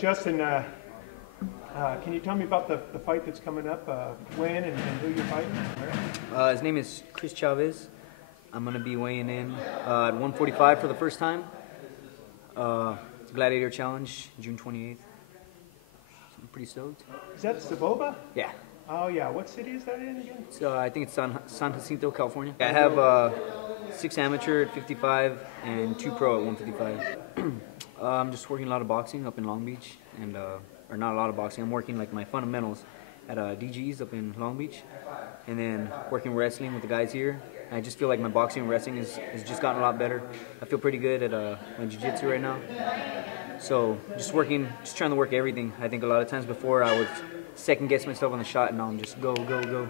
Justin, can you tell me about the fight that's coming up? When and who you're fighting? Where? His name is Chris Chavez. I'm going to be weighing in at 145 for the first time. It's a Gladiator challenge, June 28th. So I'm pretty stoked. Is that Soboba? Yeah. Oh yeah, what city is that in again? So I think it's San Jacinto, California. I have 6 amateur at 55 and 2 pro at 155. I'm just working a lot of boxing up in Long Beach, and or not a lot of boxing. I'm working like my fundamentals at DG's up in Long Beach, and then working wrestling with the guys here. I just feel like my boxing and wrestling has just gotten a lot better. I feel pretty good at my jiu-jitsu right now. So just trying to work everything. I think a lot of times before I would second guess myself on the shot, and now I'm just go, go, go.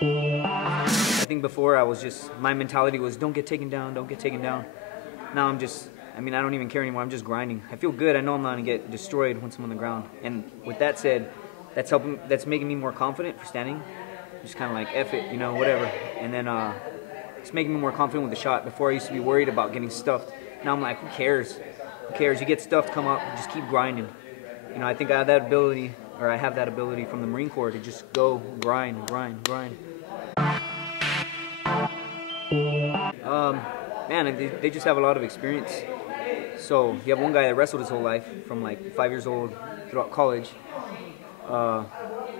I think before I was just, my mentality was don't get taken down, don't get taken down. Now I'm just, I don't even care anymore. I'm just grinding. I feel good. I know I'm not gonna get destroyed once I'm on the ground. And with that said, that's making me more confident for standing. Just kind of like F it, you know, whatever. And then it's making me more confident with the shot. Before I used to be worried about getting stuffed. Now I'm like, who cares? Who cares? You get stuffed, come up, just keep grinding. You know, I think I have that ability, or I have that ability from the Marine Corps to just go grind, grind, grind. Man, they just have a lot of experience. So you have one guy that wrestled his whole life from like 5 years old throughout college. You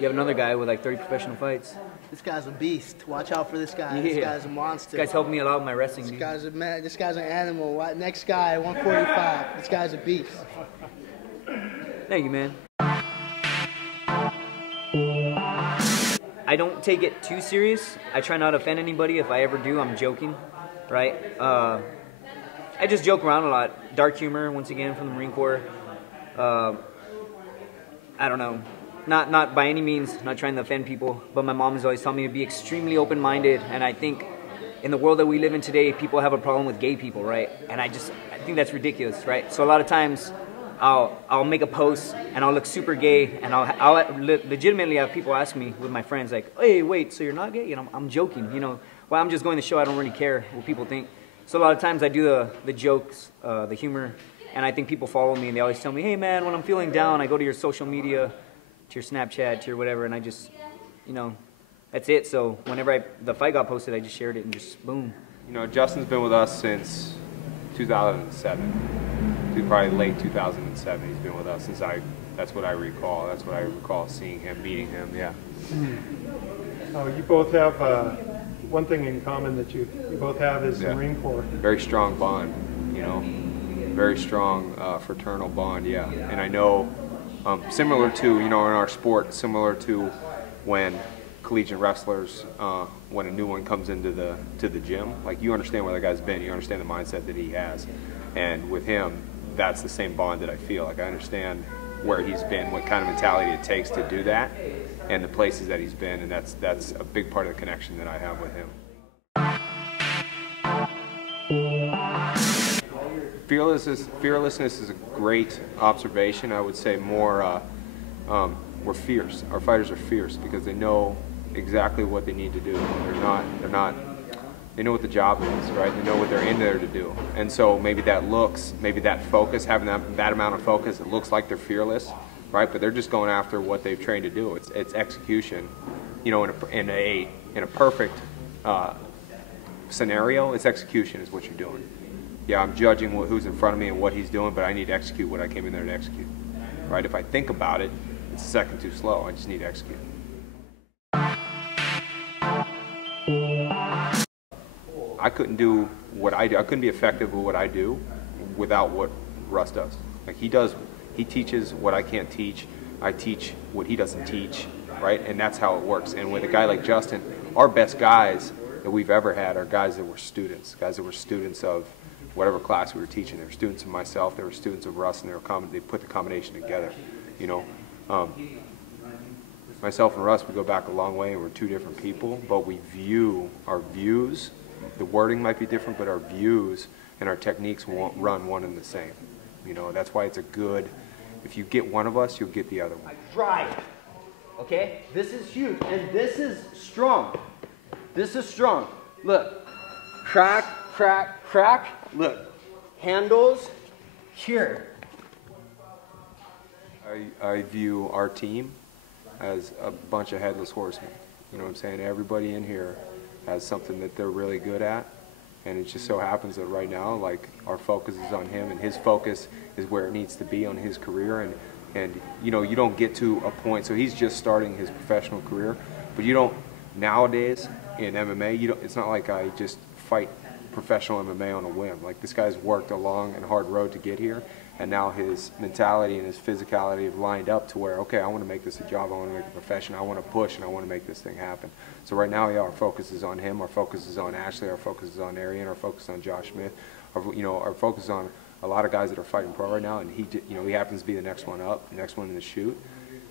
have another guy with like 30 professional fights. This guy's a beast. Watch out for this guy. Yeah. This guy's a monster. This guy's helped me a lot with my wrestling. This guy's a man. This guy's an animal. Next guy, 145. This guy's a beast. Thank you, man. I don't take it too serious. I try not to offend anybody. If I ever do, I'm joking, right? I just joke around a lot. Dark humor, once again, from the Marine Corps. I don't know. Not by any means, not trying to offend people, but my mom has always told me to be extremely open-minded, and I think in the world that we live in today, people have a problem with gay people, right? And I think that's ridiculous, right? So a lot of times, I'll make a post and I'll look super gay, and I'll legitimately have people ask me with my friends like, hey, wait, so you're not gay? And I'm joking, you know. Well, I'm just going to show I don't really care what people think. So a lot of times I do the jokes, the humor, and I think people follow me and they always tell me, hey man, when I'm feeling down, I go to your social media, to your Snapchat, to your whatever, and I just, you know, that's it. So whenever the fight got posted, I just shared it and just boom. You know, Justin's been with us since 2007, probably late 2007. He's been with us since that's what I recall. That's what I recall seeing him, meeting him, yeah. Oh, you both have one thing in common that you both have is the Marine Corps. Very strong bond, you know, very strong fraternal bond, yeah. And I know, similar to, you know, in our sport, similar to when collegiate wrestlers, when a new one comes into the gym, like you understand where that guy's been, you understand the mindset that he has, and with him, that's the same bond that I feel. Like I understand where he's been, what kind of mentality it takes to do that, and the places that he's been, and that's a big part of the connection that I have with him. Fearlessness is a great observation. I would say more, we're fierce. Our fighters are fierce because they know exactly what they need to do. They know what the job is, right? They know what they're in there to do. And so maybe that focus, having that amount of focus, it looks like they're fearless, right? But they're just going after what they've trained to do. It's execution. You know, in a perfect scenario, it's execution is what you're doing. Yeah, I'm judging who's in front of me and what he's doing, but I need to execute what I came in there to execute, right? If I think about it, it's a second too slow. I just need to execute. I couldn't do what I do. I couldn't be effective with what I do without what RUSS does. Like he teaches what I can't teach. I teach what he doesn't teach, right? And that's how it works. And with a guy like Justin, our best guys that we've ever had are guys that were students of whatever class we were teaching. They were students of myself, they were students of RUSS, and they put the combination together, you know. Myself and RUSS, we go back a long way, and we're two different people, but our views, the wording might be different, but our views and our techniques won't run one and the same. You know, that's why it's if you get one of us, you'll get the other one. Drive, okay? This is huge, and this is strong. This is strong. Look, crack, crack, crack. Look, handles, here. I view our team as a bunch of headless horsemen. You know what I'm saying? Everybody in here has something that they're really good at, and it just so happens that right now, like, our focus is on him, and his focus is where it needs to be on his career. And you know, you don't get to a point, so he's just starting his professional career, but you don't, nowadays in MMA, you don't, it's not like I just fight professional MMA on a whim. Like, this guy's worked a long and hard road to get here, and now his mentality and his physicality have lined up to where, okay, I want to make this a job, I want to make it a profession, I want to push, and I want to make this thing happen. So right now, yeah, our focus is on him, our focus is on Ashley, our focus is on Arian, our focus is on Josh Smith, our focus is on a lot of guys that are fighting pro right now, and he happens to be the next one up, the next one in the chute.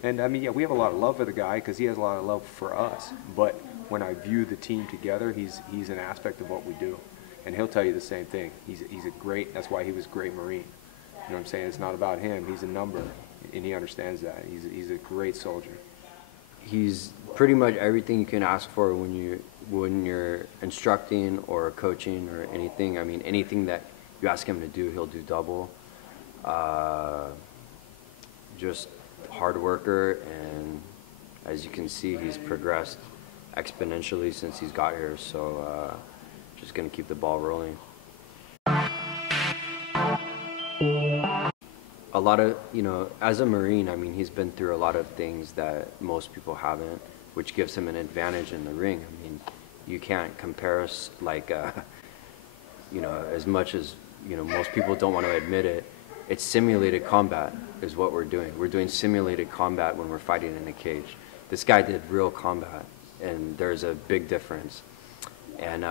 And I mean, yeah, we have a lot of love for the guy because he has a lot of love for us. But when I view the team together, he's an aspect of what we do, and he'll tell you the same thing. He's a great. That's why he was a great Marine. You know what I'm saying? It's not about him. He's a number, and he understands that. He's a great soldier. He's pretty much everything you can ask for when you're instructing or coaching or anything. I mean, anything that you ask him to do, he'll do double. Just hard worker, and as you can see, he's progressed exponentially since he's got here. So just gonna keep the ball rolling. A lot of, as a Marine, I mean, he's been through a lot of things that most people haven't, which gives him an advantage in the ring. I mean, you can't compare us like, as much as, most people don't want to admit it. It's simulated combat is what we're doing. We're doing simulated combat when we're fighting in a cage. This guy did real combat, and there's a big difference. And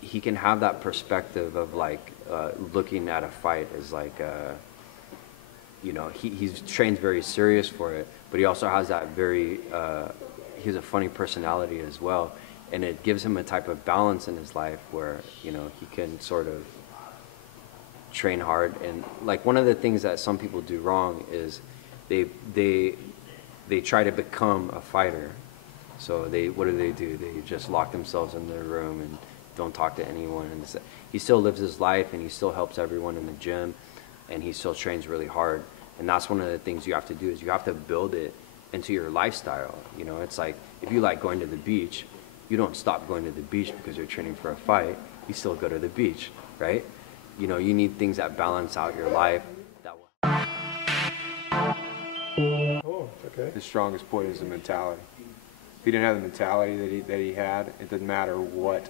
he can have that perspective of like looking at a fight as like, he's trained very serious for it, but he also has that he has a funny personality as well. And it gives him a type of balance in his life where, he can sort of train hard. And like one of the things that some people do wrong is they try to become a fighter. So what do? They just lock themselves in their room and don't talk to anyone. And he still lives his life, and he still helps everyone in the gym, and he still trains really hard. And that's one of the things you have to do, is you have to build it into your lifestyle. It's like if you like going to the beach, you don't stop going to the beach because you're training for a fight. You still go to the beach, right? You need things that balance out your life. Oh, okay. His strongest point is the mentality. If he didn't have the mentality that he had, it doesn't matter what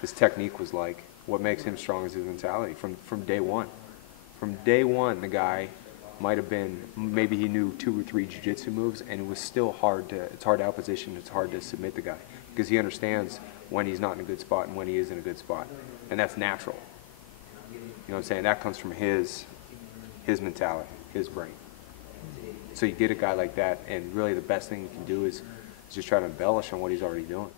his technique was like. What makes him strong is his mentality from day one. From day one, the guy might have been, maybe he knew 2 or 3 jiu-jitsu moves, and it was still it's hard to outposition, it's hard to submit the guy, because he understands when he's not in a good spot and when he is in a good spot. And that's natural. You know what I'm saying? That comes from his mentality, his brain. So you get a guy like that, and really the best thing you can do is just try to embellish on what he's already doing.